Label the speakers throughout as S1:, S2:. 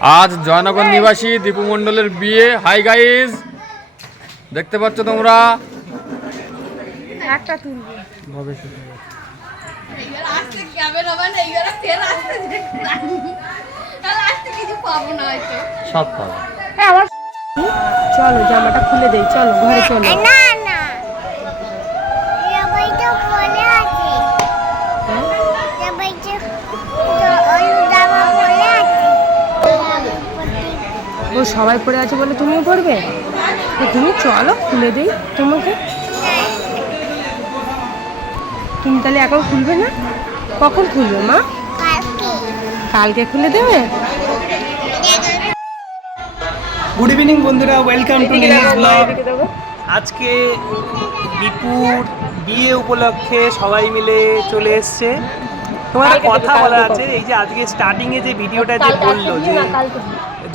S1: আজ জয়নগর নিবাসী দীপু মণ্ডলের বিয়ে। হাই গাইজ দেখতে পাচ্ছ তোমরা?
S2: হ্যাঁ আমার চলো জামাটা খুলে দেই চলো ঘরে চলো।
S3: না না। সবাই
S2: পড়ে আছে বলে তুমিও পড়বে? তো তুমি চলো খুলে দেই তোমাকে। তুমি তাহলে এখন খুলবে না? কখন খুলবে মা?
S3: কালকে
S2: খুলে দেবে?
S4: গুড ইভিনিং বন্ধুরা ওয়েলকাম টু নিউজ ব্লগ আজকে বিপুর বিয়ে উপলক্ষে সবাই মিলে চলে এসছে। তোমার কথা বলা আছে এই যে আজকে স্টার্টিং এ যে ভিডিওটা যে বলল যে।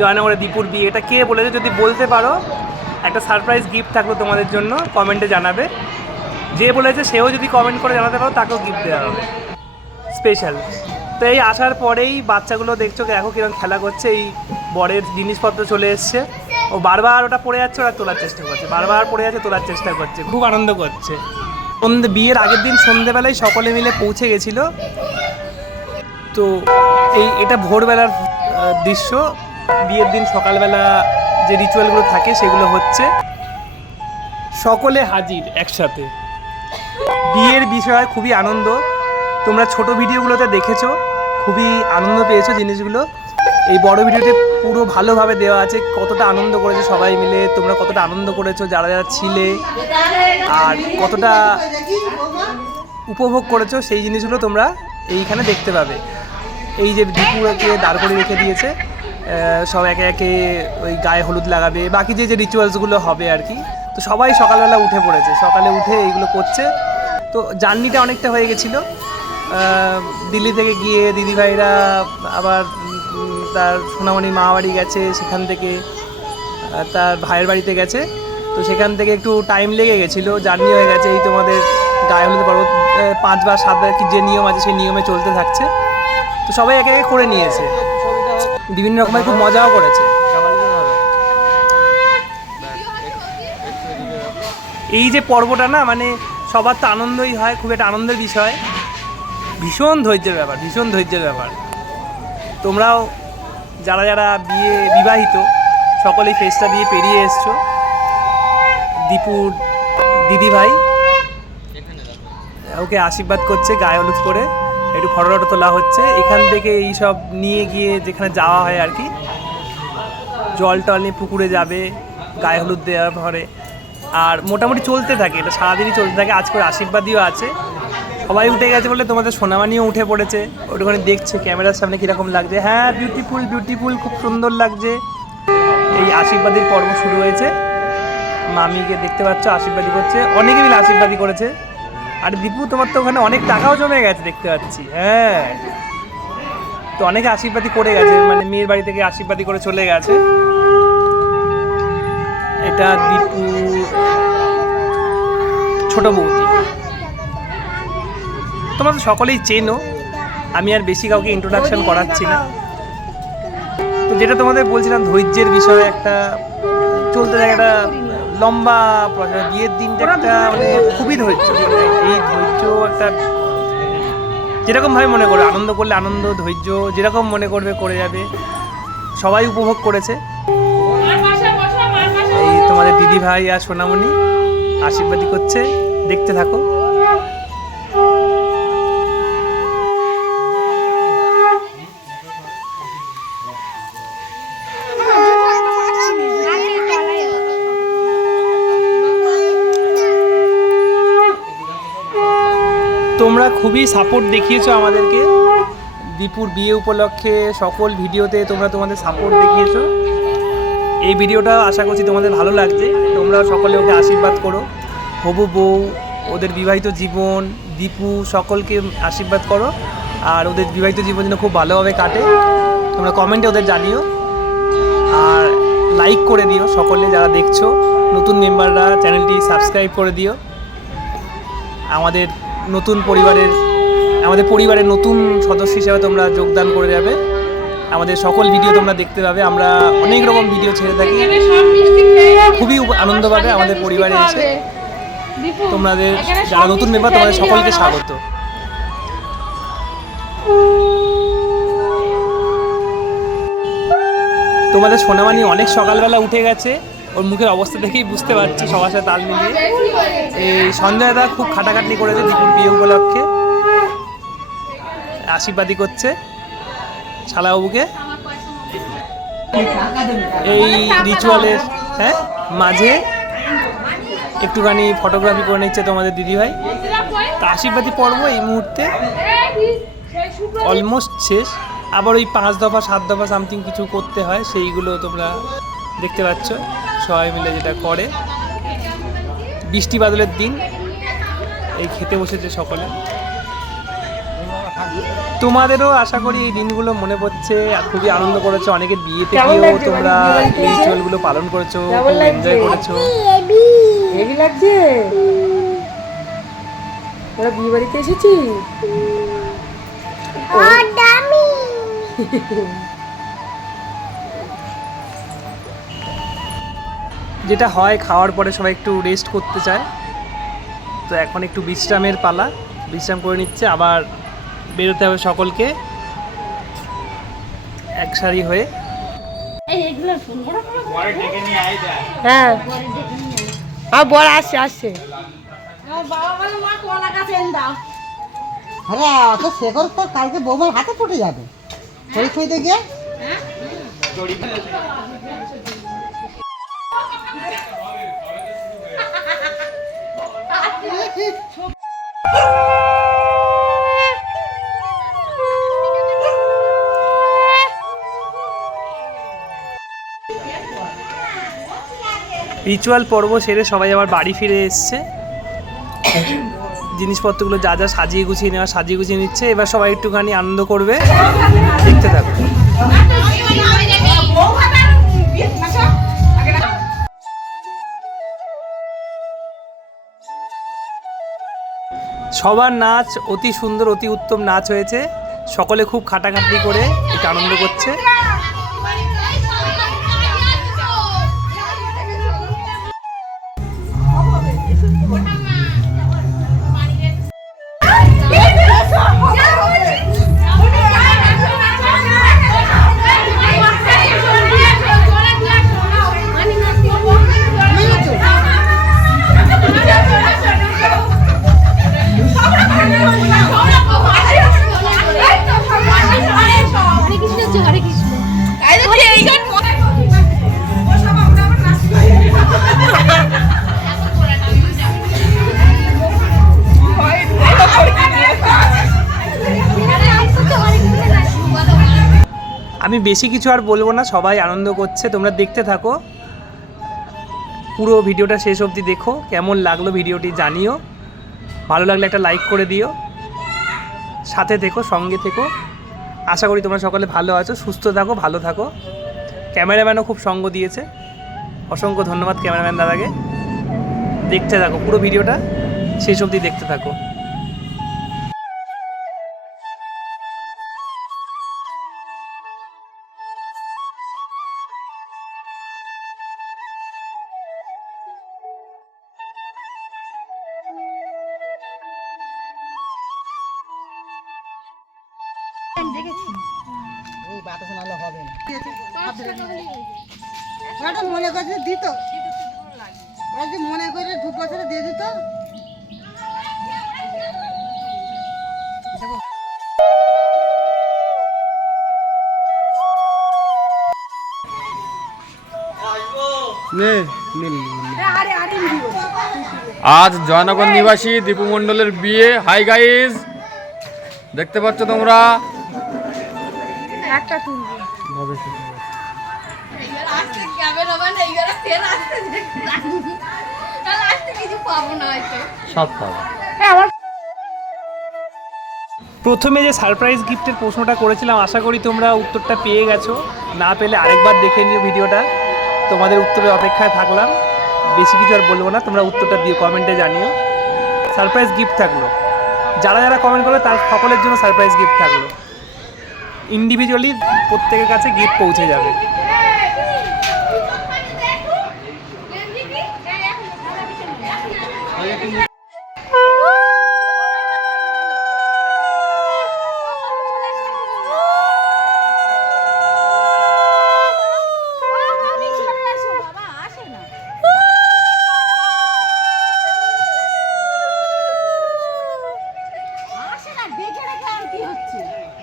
S4: জয়নগরে দীপুর বিয়ে। এটা কে বলেছে যদি বলতে পারো? একটা সারপ্রাইজ গিফট থাকল তোমাদের জন্য কমেন্টে জানাবে। যে বলেছে সেও যদি কমেন্ট করে জানাতে পারো, তাকেও গিফট দেওয়া হবে। স্পেশাল তো এই আসার পরেই বাচ্চাগুলো দেখছ, দেখো কীরকম খেলা করছে, এই বরের জিনিসপত্র চলে এসছে। ও বারবার ওটা পড়ে যাচ্ছে, ওরা তোলার চেষ্টা করছে। বারবার পড়ে যাচ্ছে, তোলার চেষ্টা করছে, খুব আনন্দ করছে। সন্ধে, বিয়ের আগের দিন সন্ধেবেলায় সকলে মিলে পৌঁছে গেছিল। তো এই, এটা ভোরবেলার দৃশ্য। বিয়ের দিন সকালবেলা যে রিচুয়ালগুলো থাকে, সেগুলো হচ্ছে সকলে হাজির একসাথে। বিয়ের বিষয় খুবই আনন্দ। তোমরা ছোট ভিডিওগুলোতে দেখেছ, খুবই আনন্দ পেয়েছ জিনিসগুলো। এই বড় ভিডিওতে পুরো ভালোভাবে দেওয়া আছে, কতটা আনন্দ করেছে সবাই মিলে, তোমরা কতটা আনন্দ করেছ, যারা যারা ছিলে, আর কতটা উপভোগ করেছ, সেই জিনিসগুলো তোমরা এইখানে দেখতে পাবে। এই যে দীপুকে দাঁড় করে রেখে দিয়েছে সব একে একে ওই গায়ে হলুদ লাগাবে, বাকি যে যে রিচুয়ালসগুলো হবে আর কি। তো সবাই সকালবেলা উঠে পড়েছে, সকালে উঠে এইগুলো করছে। তো জার্নিটা অনেকটা হয়ে গেছিল। দিল্লি থেকে গিয়ে দিদিভাইরা আবার তার সোনামণি মা বাড়ি গেছে সেখান থেকে তার ভাইয়ের বাড়িতে গেছে। তো সেখান থেকে একটু টাইম লেগে গেছিল জার্নি হয়ে গেছে এই তোমাদের গায়ে হলুদ পর্বত পাঁচবার সাতবার কি যে নিয়ম আছে সেই নিয়মে চলতে থাকছে। তো সবাই একে একে করে নিয়েছে। বিভিন্ন রকমের খুব মজাও করেছে। এই যে পর্বটা না মানে সবার তো আনন্দই হয়, খুব একটা আনন্দের বিষয়। ভীষণ ধৈর্যের ব্যাপার, ভীষণ ধৈর্যের ব্যাপার। তোমরাও যারা যারা বিয়ে বিবাহিত, সকলেই ফেসটা দিয়ে পেরিয়ে এসছো। দীপুর দিদিভাই। ওকে আশীর্বাদ করছে গায়ে হলুদ করে একটু ফটো টটো তোলা হচ্ছে। এখান থেকে এইসব নিয়ে গিয়ে যেখানে যাওয়া হয় আর কি, জল টল নিয়ে পুকুরে যাবে, গায়ে হলুদ দেওয়ার পরে। আর মোটামুটি চলতে থাকে, এটা সারাদিনই চলতে থাকে আজ করে আশীর্বাদীও আছে। সবাই উঠে গেছে বলে তোমাদের সোনামানিও উঠে পড়েছে। ওটাখানে দেখছে ক্যামেরার সামনে কীরকম লাগছে। হ্যাঁ বিউটিফুল বিউটিফুল খুব সুন্দর লাগছে। এই আশীর্বাদীর পর্ব শুরু হয়েছে। মামিকে দেখতে পাচ্ছ, আশীর্বাদী করছে। অনেকে মিলে আশীর্বাদী করেছে। আর দীপু, তোমার তো ওখানে অনেক টাকাও জমে গেছে দেখতে পাচ্ছি। হ্যাঁ। তো অনেকে আশীর্বাদী করে গেছে মানে মেয়ের বাড়ি থেকে আশীর্বাদী করে চলে গেছে। এটা দীপু, ছোট বৌদি। তোমরা তো সকলেই চেনো, আমি আর বেশি কাউকে ইন্ট্রোডাকশন করাচ্ছি না। তো যেটা তোমাদের বলছিলাম, ধৈর্যের বিষয়ে একটা চলতে থাকে একটা লম্বা প্রচার বিয়ের দিনটা একটা মানে খুবই ধৈর্য এই ধৈর্য একটা যেরকম ভাবে মনে করবে আনন্দ করলে আনন্দ ধৈর্য যেরকম মনে করবে করে যাবে। সবাই উপভোগ করেছে। এই তোমাদের দিদি ভাই আর সোনামণি আশীর্বাদী করছে। দেখতে থাকো। তোমরা খুবই সাপোর্ট দেখিয়েছো আমাদেরকে। দীপুর বিয়ে উপলক্ষে সকল ভিডিওতে তোমরা তোমাদের সাপোর্ট দেখিয়েছো। এই ভিডিওটা আশা করছি তোমাদের ভালো লাগছে। তোমরা সকলে ওকে আশীর্বাদ করো। হবু বউ, ওদের বিবাহিত জীবন, দীপু সকলকে আশীর্বাদ করো। আর ওদের বিবাহিত জীবন যেন খুব ভালোভাবে কাটে। তোমরা কমেন্টে ওদের জানিও। আর লাইক করে দিও সকলে যারা দেখছ। নতুন মেম্বাররা চ্যানেলটি সাবস্ক্রাইব করে দিও। আমাদের নতুন পরিবারের আমাদের পরিবারের নতুন সদস্য হিসেবে তোমরা যোগদান করে যাবে। আমাদের সকল ভিডিও তোমরা দেখতে পাবে। আমরা অনেক রকম ভিডিও ছেড়ে থাকি। খুবই আনন্দ পাবে আমাদের পরিবারে এসে তোমাদের যারা নতুন মেম্বার তোমাদের সকলকে স্বাগত। তোমাদের সোনামানি অনেক সকালবেলা উঠে গেছে। ওর মুখের অবস্থা দেখেই বুঝতে পারছি সবার সাথে তাল মিলিয়ে। এই সঞ্জয় দা খুব খাটাখাটনি করেছে দীপুর বিয়ে উপলক্ষে। আশীর্বাদী করছে শালাবাবুকে। এই রিচুয়ালের হ্যাঁ মাঝে একটুখানি ফটোগ্রাফি করে নিচ্ছে তোমাদের দিদিভাই। তা আশীর্বাদী পর্ব এই মুহূর্তে। অলমোস্ট শেষ। আবার ওই পাঁচ দফা, সাত দফা সামথিং কিছু করতে হয়, সেইগুলো তোমরা দেখতে পাচ্ছ। সবাই মিলে যেটা করে। বৃষ্টি বাদলের দিন এই খেতে বসেছে সকলে। তোমাদেরও আশা করি এই দিনগুলো মনে পড়ছে আর খুবই আনন্দ করেছ অনেকের বিয়েতে গিয়েও তোমরা এই রিচুয়ালগুলো পালন করেছ এনজয় করেছ।
S2: হেভি লাগছে? তোরা বিয়ে বাড়িতে এসেছিস?
S4: যেটা হয় খাওয়ার পরে সবাই একটু রেস্ট করতে চায়। তো এখন একটু বিশ্রামের পালা। বিশ্রাম করে নিচ্ছে আবার বেরোতে হবে সকলকে। এক সারি হয়ে।
S2: হ্যাঁ। আমার বর আসছে আসছে।
S5: আরে অত শেখর তো কালকে বৌমার হাতে ফুটে যাবে। খুঁজতে গিয়ে?
S4: রিচুয়াল পর্ব সেরে সবাই আবার বাড়ি ফিরে এসছে। জিনিসপত্রগুলো যা যা সাজিয়ে গুছিয়ে নেওয়া, সাজিয়ে গুছিয়ে নিচ্ছে। এবার সবাই একটুখানি আনন্দ করবে। দেখতে থাকো। সবার নাচ অতি সুন্দর, অতি উত্তম নাচ হয়েছে। সকলে খুব খাটাখাটনি করে এটা আনন্দ করছে। আমি বেশি কিছু আর বলব না, সবাই আনন্দ করছে, তোমরা দেখতে থাকো। পুরো ভিডিওটা শেষ অবধি দেখো, কেমন লাগল ভিডিওটি জানিও। ভালো লাগলে একটা লাইক করে দিও। সাথে থেকো, সঙ্গে থেকো। আশা করি তোমরা সকলে ভালো আছো, সুস্থ থাকো, ভালো থাকো। ক্যামেরাম্যানও খুব সঙ্গ দিয়েছে। অসংখ্য ধন্যবাদ ক্যামেরাম্যান দাদাকে। দেখতে থাকো, পুরো ভিডিওটা শেষ অবধি দেখতে থাকো।
S5: এই বাতাস নাহলে হবে না। ওটা মনে করছে দিত। ওরা যে মনে করে দু বছরে দিয়ে দিত?
S1: আজ জয়নগর নিবাসী দীপু মণ্ডলের বিয়ে। হাই গাইজ দেখতে পাচ্ছ তোমরা?
S2: একটা তুলবো।
S6: পাবে।
S2: হ্যাঁ আমার
S4: প্রথমে যে সারপ্রাইজ গিফটের প্রশ্নটা করেছিলাম আশা করি তোমরা উত্তরটা পেয়ে গেছো। না পেলে আরেকবার দেখে নিও ভিডিওটা। তোমাদের উত্তরের অপেক্ষায় থাকলাম। বেশি কিছু আর বলব না তোমরা উত্তরটা দিও কমেন্টে জানিও। সারপ্রাইজ গিফট থাকল। যারা যারা কমেন্ট করল তার সকলের জন্য সারপ্রাইজ গিফট থাকল। ইন্ডিভিজুয়ালি প্রত্যেকের কাছে গিফট পৌঁছে যাবে।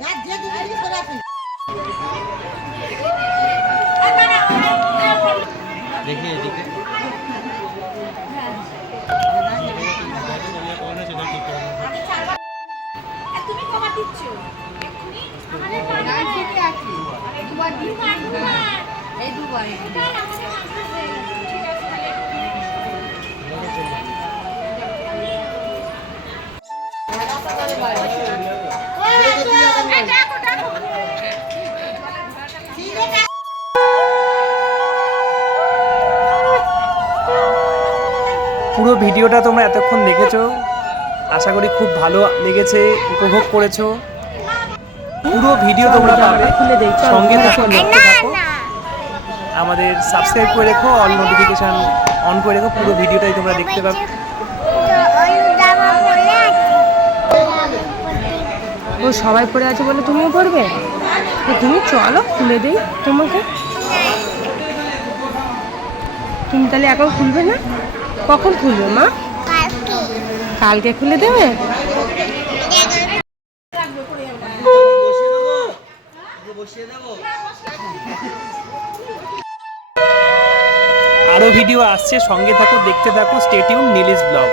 S5: যার যেদিকে দিই সরে আসেন।
S6: তুমি কবার দিচ্ছ ঠিকই আছে দুবার দুবার এই দুবার
S4: পুরো ভিডিওটা তোমরা এতক্ষণ দেখেছ। আশা করি খুব ভালো লেগেছে উপভোগ করেছ। পুরো ভিডিও তোমরা পাবে। সঙ্গে থাকো আমাদের সাবস্ক্রাইব করে রেখো অল নোটিফিকেশন অন করে রেখো। পুরো ভিডিওটাই তোমরা দেখতে পাবে
S3: ওই জামা পরে আছে
S2: ও সবাই পড়ে আছে বলে তুমিও পড়বে? তো তুমি চলো খুলে দেই তোমাকে। তুমি তাহলে এখন খুলবে না? কখন খুলবে মা?
S3: কালকে।
S2: কালকে খুলে দেবে?
S4: আরও ভিডিও আসছে সঙ্গে থাকো দেখতে থাকো স্টেটিউন নীলিশ ব্লগ।